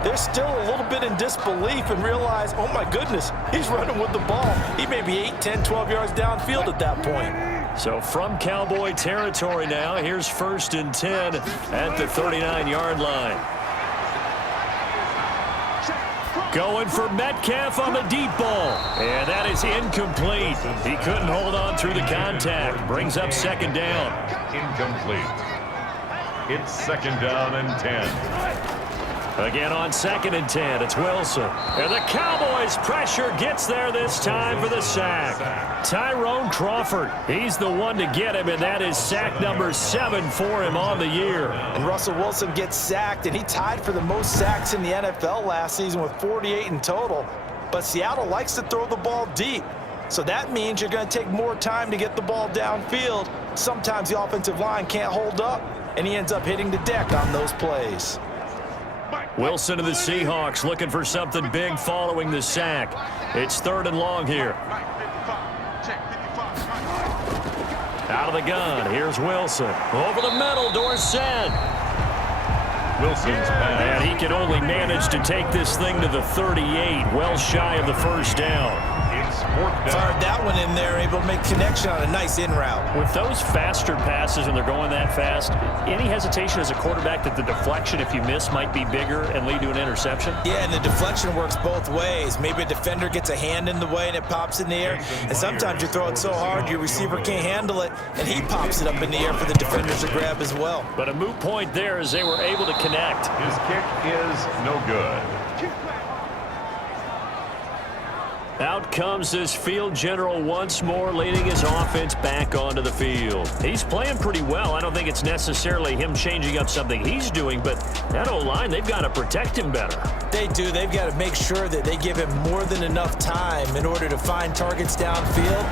they're still a little bit in disbelief and realize, oh my goodness, he's running with the ball. He may be 8, 10, 12 yards downfield at that point. So from Cowboy territory now, here's 1st and 10 at the 39-yard line. Going for Metcalf on the deep ball. And that is incomplete. He couldn't hold on through the contact. Brings up 2nd down. Incomplete. It's 2nd down and 10. Again on 2nd and 10, it's Wilson. And the Cowboys pressure gets there this time for the sack. Tyrone Crawford, he's the one to get him, and that is sack number 7 for him on the year. And Russell Wilson gets sacked, and he tied for the most sacks in the NFL last season with 48 in total. But Seattle likes to throw the ball deep. So that means you're going to take more time to get the ball downfield. Sometimes the offensive line can't hold up, and he ends up hitting the deck on those plays. Wilson to the Seahawks looking for something big following the sack. It's 3rd and long here. Out of the gun, here's Wilson. Over the middle, Dorsett. Wilson's pass. And he can only manage to take this thing to the 38, well shy of the first down. It's 4th down. Fired that one in there, able to make connection on a nice in route. With those faster passes and they're going that fast, any hesitation as a quarterback that the deflection, if you miss, might be bigger and lead to an interception? Yeah, and the deflection works both ways. Maybe a defender gets a hand in the way and it pops in the air. And sometimes you throw it so hard your receiver can't handle it, and he pops it up in the air for the defenders to grab as well. But a moot point there as they were able to connect. His kick is no good. Out comes this field general once more, leading his offense back onto the field. He's playing pretty well. I don't think it's necessarily him changing up something he's doing, but that O-line, they've got to protect him better. They do. They've got to make sure that they give him more than enough time in order to find targets downfield.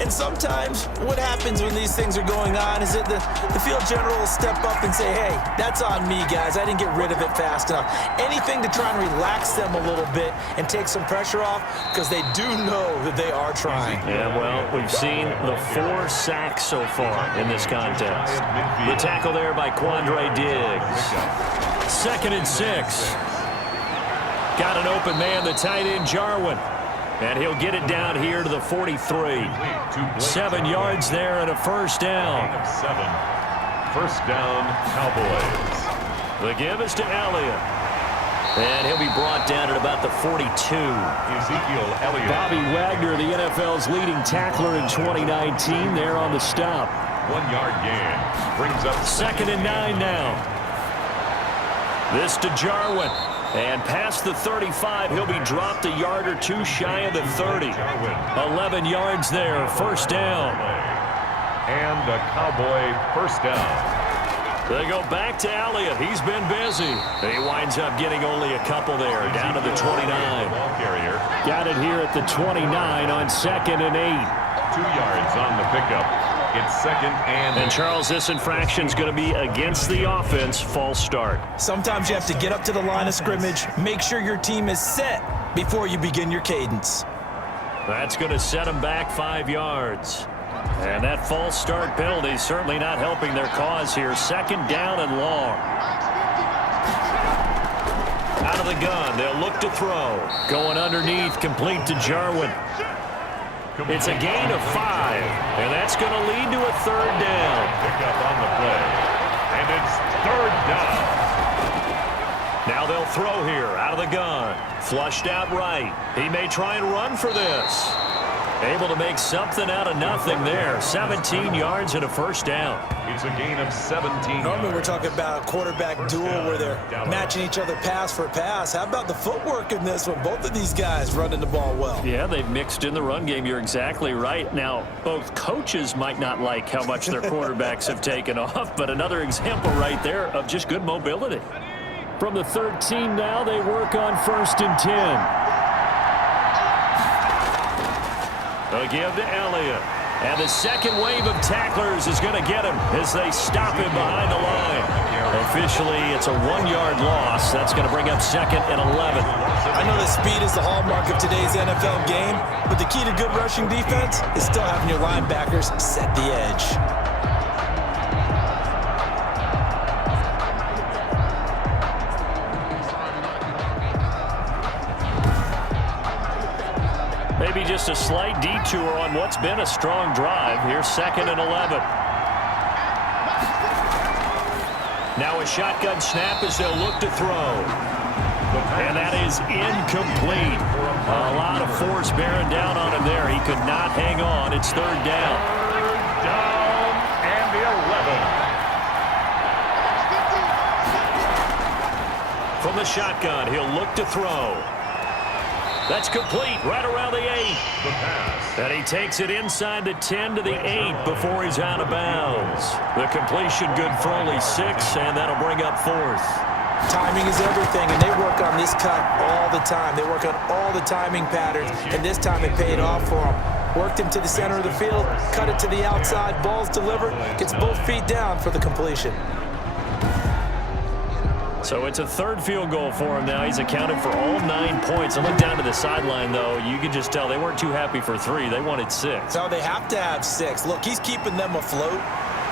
And sometimes what happens when these things are going on is that the field general will step up and say, hey, that's on me, guys. I didn't get rid of it fast enough. Anything to try and relax them a little bit and take some pressure off, because they do know that they are trying. Yeah, well, we've seen the 4 sacks so far in this contest. The tackle there by Quandre Diggs. 2nd and 6. Got an open man, the tight end, Jarwin. And he'll get it down here to the 43. 7 yards there and a first down. 7. First down, Cowboys. The give is to Elliott. And he'll be brought down at about the 42. Ezekiel Elliott. Bobby Wagner, the NFL's leading tackler in 2019, there on the stop. 1 yard gain. Brings up 2nd and 9 now. This to Jarwin. And past the 35, he'll be dropped a yard or 2 shy of the 30. 11 yards there, first down. And a Cowboy first down. They go back to Elliott. He's been busy. He winds up getting only a couple there, down to the 29. Got it here at the 29 on 2nd and 8. 2 yards on the pickup. It's 2nd and 8. And Charles, this infraction's going to be against the offense, false start. Sometimes you have to get up to the line of scrimmage, make sure your team is set before you begin your cadence. That's going to set them back 5 yards. And that false start penalty certainly not helping their cause here. 2nd down and long. Out of the gun, they'll look to throw. Going underneath, complete to Jarwin. It's a gain of 5, and that's going to lead to a 3rd down. Pick up on the play, and it's 3rd down. Now they'll throw here, out of the gun. Flushed out right. He may try and run for this. Able to make something out of nothing there. 17 yards and a first down. It's a gain of 17. Normally we're talking about a quarterback duel where they're matching each other pass for pass. How about the footwork in this one? Both of these guys running the ball well. Yeah, they've mixed in the run game. You're exactly right. Now, both coaches might not like how much their quarterbacks have taken off, but another example right there of just good mobility. From the 13 now, they work on 1st and 10. They'll give to Elliott. And the second wave of tacklers is going to get him as they stop him behind the line. Officially, it's a 1-yard loss. That's going to bring up 2nd and 11. I know that speed is the hallmark of today's NFL game, but the key to good rushing defense is still having your linebackers set the edge. Maybe just a slight detour on what's been a strong drive. Here's 2nd and 11. Now a shotgun snap as they'll look to throw. And that is incomplete. A lot of force bearing down on him there. He could not hang on. It's 3rd down. 3rd down and the 11. From the shotgun, he'll look to throw. That's complete right around the 8. The pass. And he takes it inside the 10 to the 8 before he's out of bounds. The completion good for only 6, and that'll bring up 4th. Timing is everything, and they work on this cut all the time. They work on all the timing patterns, and this time it paid off for them. Worked him to the center of the field, cut it to the outside, ball's delivered, gets both feet down for the completion. So it's a 3rd field goal for him now. He's accounted for all 9 points. And look down to the sideline, though. You can just tell they weren't too happy for 3. They wanted 6. So they have to have 6. Look, he's keeping them afloat,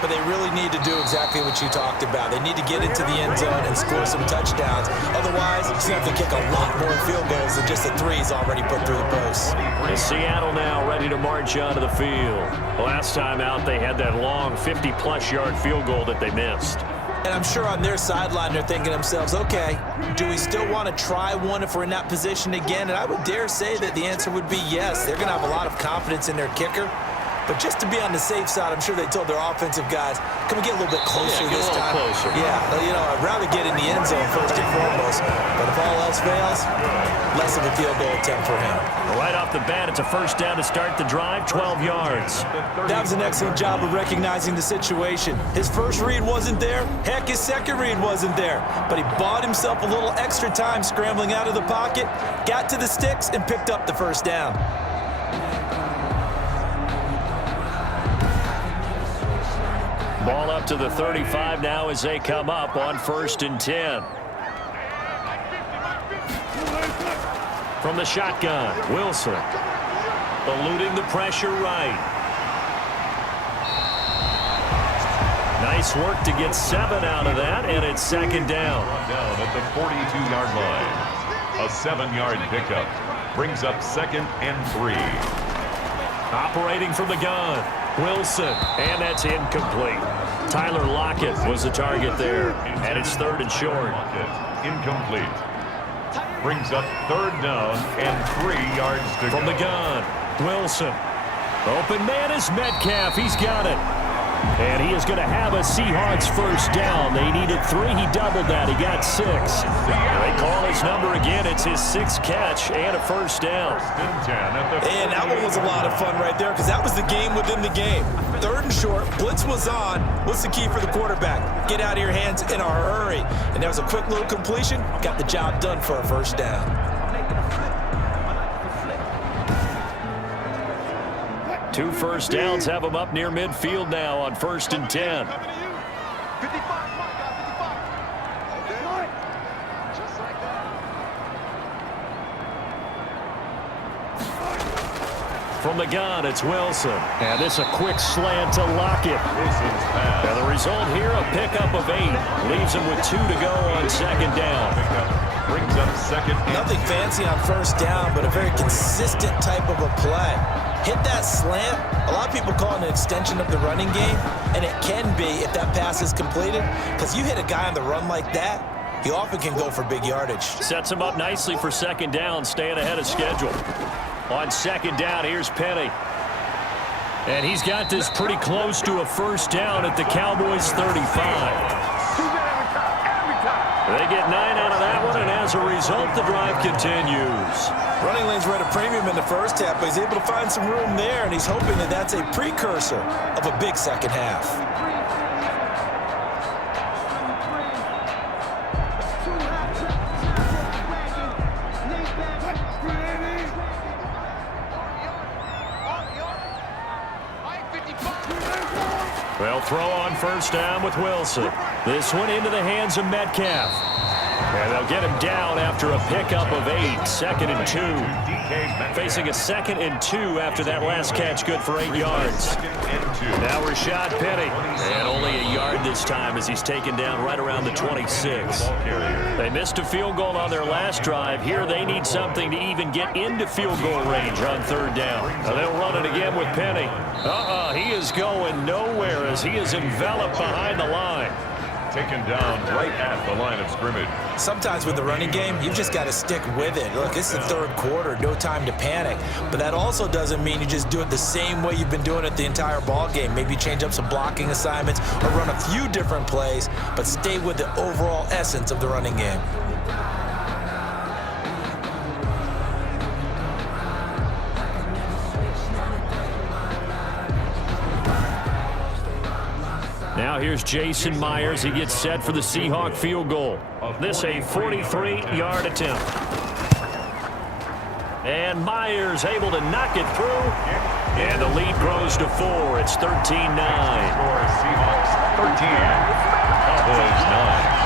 but they really need to do exactly what you talked about. They need to get into the end zone and score some touchdowns. Otherwise, he's going to have to kick a lot more field goals than just the 3 he's already put through the post. Seattle now ready to march onto the field. Last time out, they had that long 50-plus yard field goal that they missed. And I'm sure on their sideline they're thinking to themselves, okay, do we still want to try one if we're in that position again? And I would dare say that the answer would be yes. They're going to have a lot of confidence in their kicker. But just to be on the safe side, I'm sure they told their offensive guys, can we get a little bit closer this time? Closer. Yeah, I'd rather get in the end zone first and foremost. But if all else fails, less of a field goal attempt for him. Right off the bat, it's a first down to start the drive, 12 yards. That was an excellent job of recognizing the situation. His first read wasn't there. Heck, his second read wasn't there. But he bought himself a little extra time scrambling out of the pocket, got to the sticks, and picked up the first down. Ball up to the 35 now as they come up on 1st and 10. From the shotgun, Wilson. Eluding the pressure right. Nice work to get 7 out of that, and it's 2nd down. Down at the 42-yard line. A 7-yard pickup brings up 2nd and 3. Operating from the gun, Wilson, and that's incomplete. Tyler Lockett was the target there, and it's 3rd and short. Incomplete. Brings up 3rd down and 3 yards to go. From the gun, Wilson. Open man is Metcalf. He's got it. And he is going to have a Seahawks first down. They needed 3. He doubled that. He got 6. They call his number again. It's his 6th catch and a first down. And that one was a lot of fun right there because that was the game within the game. 3rd and short. Blitz was on. What's the key for the quarterback? Get out of your hands in a hurry. And there was a quick little completion. Got the job done for a first down. 2 first downs have them up near midfield now on 1st and 10. From the gun, it's Wilson. And it's a quick slant to Lockett. And the result here, a pickup of 8. Leaves him with 2 to go on 2nd down. Brings up 2nd. Nothing fancy on first down, but a very consistent type of a play. Hit that slant. A lot of people call it an extension of the running game, and it can be if that pass is completed, because you hit a guy on the run like that, he often can go for big yardage. Sets him up nicely for 2nd down, staying ahead of schedule. On 2nd down, here's Penny. And he's got this pretty close to a first down at the Cowboys 35. They get 9 out of that one, and as a result, the drive continues. Running lanes were at a premium in the first half, but he's able to find some room there, and he's hoping that that's a precursor of a big second half. They'll throw on first down with Wilson. This one into the hands of Metcalf. And they'll get him down after a pickup of 8. 2nd and 2. Facing a 2nd and 2 after that last catch, good for 8 yards. Now Rashad Penny. And only a yard this time as he's taken down right around the 26. They missed a field goal on their last drive. Here they need something to even get into field goal range on 3rd down. Now they'll run it again with Penny. He is going nowhere as he is enveloped behind the line. Taken down right at the line of scrimmage. Sometimes with the running game, you've just got to stick with it. Look, it's the 3rd quarter, no time to panic. But that also doesn't mean you just do it the same way you've been doing it the entire ball game. Maybe change up some blocking assignments or run a few different plays, but stay with the overall essence of the running game. Now here's Jason Myers. He gets set for the Seahawk field goal. This a 43-yard attempt. And Myers able to knock it through. And the lead grows to 4. It's 13-9. Seahawks 13. Cowboys 9.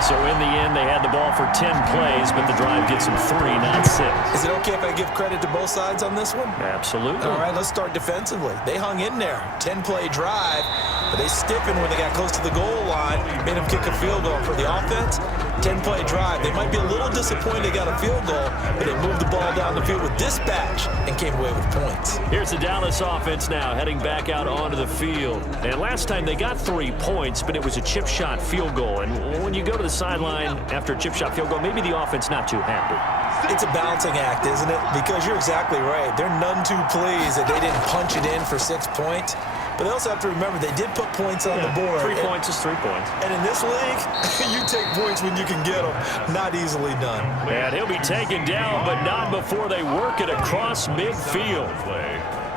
So in the end, they had the ball for 10 plays, but the drive gets them 3, not 6. Is it okay if I give credit to both sides on this one? Absolutely. All right, let's start defensively. They hung in there. 10-play drive, but they stiffened when they got close to the goal line, made them kick a field goal. For the offense, 10-play drive. They might be a little disappointed they got a field goal, but they moved the ball down the field with dispatch and came away with points. Here's the Dallas offense now heading back out onto the field. And last time they got 3 points, but it was a chip shot field goal. And when you go to the sideline after a chip shot field goal, maybe the offense not too happy. It's a balancing act, isn't it? Because you're exactly right. They're none too pleased that they didn't punch it in for 6 points. But they also have to remember they did put points on the board. 3 points is 3 points. And in this league, you take points when you can get them. Not easily done. And he'll be taken down, but not before they work it across midfield.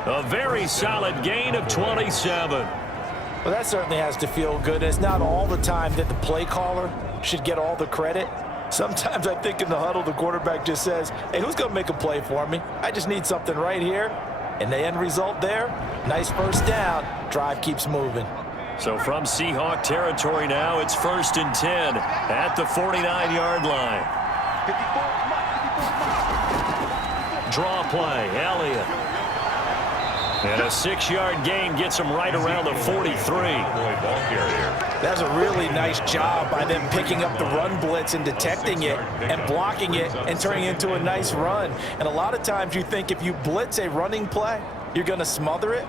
A very solid gain of 27. Well, that certainly has to feel good. It's not all the time that the play caller should get all the credit. Sometimes I think in the huddle, the quarterback just says, hey, who's going to make a play for me? I just need something right here. And the end result there, nice first down. Drive keeps moving. So from Seahawk territory now, it's 1st and 10 at the 49-yard line. Draw play, Elliott. And a 6-yard gain gets him right around the 43. That's a really nice job by them picking up the run blitz and detecting it and blocking it and turning it into a nice run. And a lot of times you think if you blitz a running play, you're going to smother it.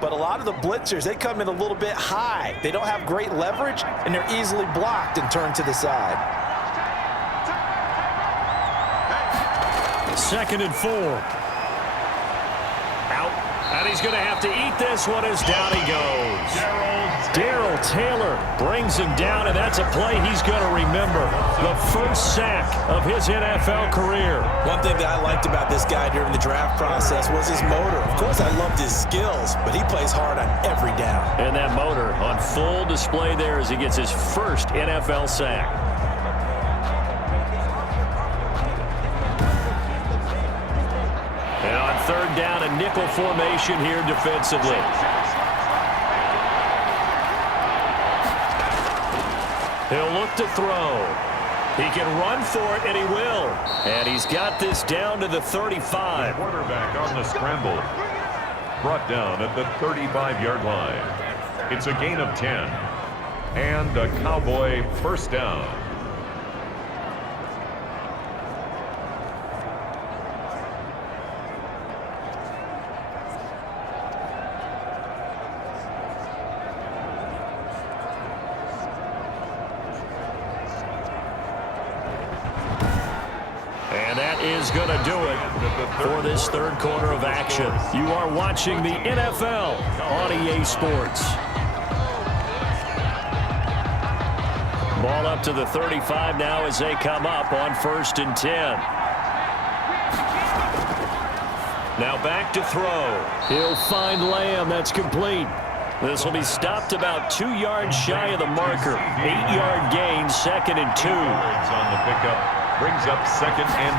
But a lot of the blitzers, they come in a little bit high. They don't have great leverage, and they're easily blocked and turned to the side. 2nd and 4. Out. And he's going to have to eat this one as down he goes. Darrell Taylor brings him down, and that's a play he's going to remember. The first sack of his NFL career. One thing that I liked about this guy during the draft process was his motor. Of course, I loved his skills, but he plays hard on every down. And that motor on full display there as he gets his first NFL sack. And on 3rd down, a nickel formation here defensively. He'll look to throw. He can run for it, and he will. And he's got this down to the 35. The quarterback on the scramble. Brought down at the 35-yard line. It's a gain of 10. And a Cowboy first down. Is going to do it for this 3rd quarter of action. You are watching the NFL on EA Sports. Ball up to the 35 now as they come up on 1st and 10. Now back to throw. He'll find Lamb. That's complete. This will be stopped about 2 yards shy of the marker. 8-yard gain, 2nd and 2. On the pickup. Brings up 2nd and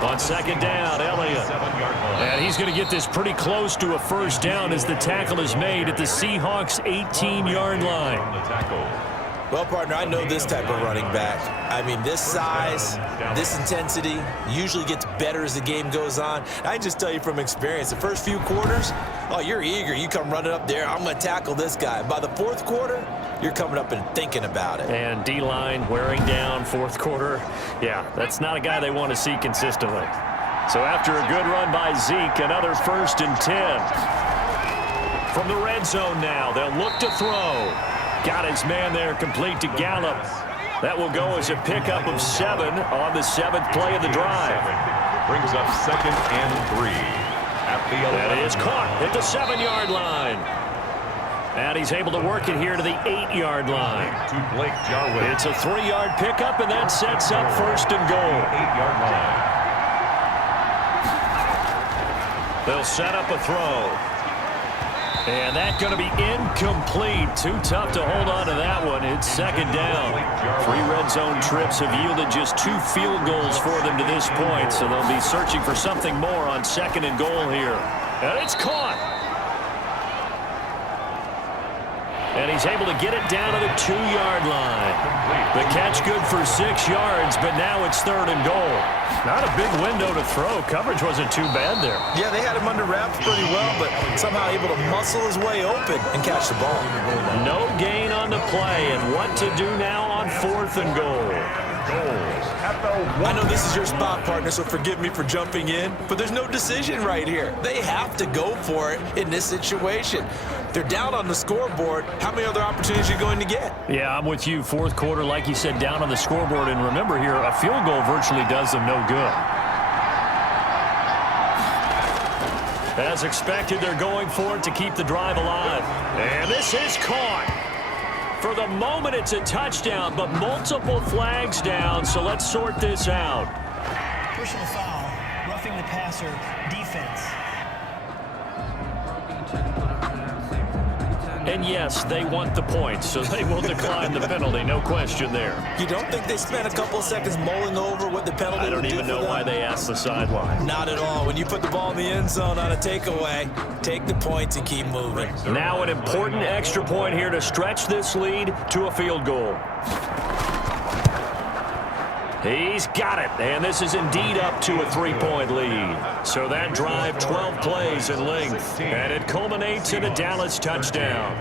2. On 2nd down, Elliott. And he's going to get this pretty close to a first down as the tackle is made at the Seahawks' 18-yard line. Well, partner, I know this type of running back. I mean, this size, this intensity usually gets better as the game goes on. I can just tell you from experience, the first few quarters, oh, you're eager. You come running up there, I'm going to tackle this guy. By the 4th quarter, you're coming up and thinking about it. And D-line wearing down 4th quarter. Yeah, that's not a guy they want to see consistently. So after a good run by Zeke, another 1st and 10. From the red zone now, they'll look to throw. Got his man there complete to Gallup. That will go as a pickup of 7 on the 7th play of the drive. Brings up 2nd and 3. At the 11. That is caught at the 7-yard line. And he's able to work it here to the 8-yard line. To Blake Jarwin. It's a 3-yard pickup, and that sets up 1st and goal. 8-yard line. They'll set up a throw. And that's going to be incomplete. Too tough to hold on to that one. It's 2nd down. 3 red zone trips have yielded just 2 field goals for them to this point, so they'll be searching for something more on 2nd and goal here. And it's caught. And he's able to get it down to the 2-yard line. The catch good for 6 yards, but now it's 3rd and goal. Not a big window to throw. Coverage wasn't too bad there. Yeah, they had him under wraps pretty well, but somehow able to muscle his way open and catch the ball. No gain on the play, and what to do now on 4th and goal. I know this is your spot, partner, so forgive me for jumping in, but there's no decision right here. They have to go for it in this situation. They're down on the scoreboard. How many other opportunities are you going to get? Yeah, I'm with you. 4th quarter, like you said, down on the scoreboard. And remember here, a field goal virtually does them no good. As expected, they're going for it to keep the drive alive. And this is caught. For the moment, it's a touchdown, but multiple flags down, so let's sort this out. Personal foul, roughing the passer, defense. And yes, they want the points, so they will decline the penalty, no question there. You don't think they spent a couple of seconds mulling over what the penalty I don't would do even for know them? why they asked the sideline. Not at all. When you put the ball in the end zone on a takeaway, take the points and keep moving. Now an important extra point here to stretch this lead to a field goal. He's got it, and this is indeed up to a 3-point lead. So that drive, 12 plays in length, and it culminates in a Dallas touchdown.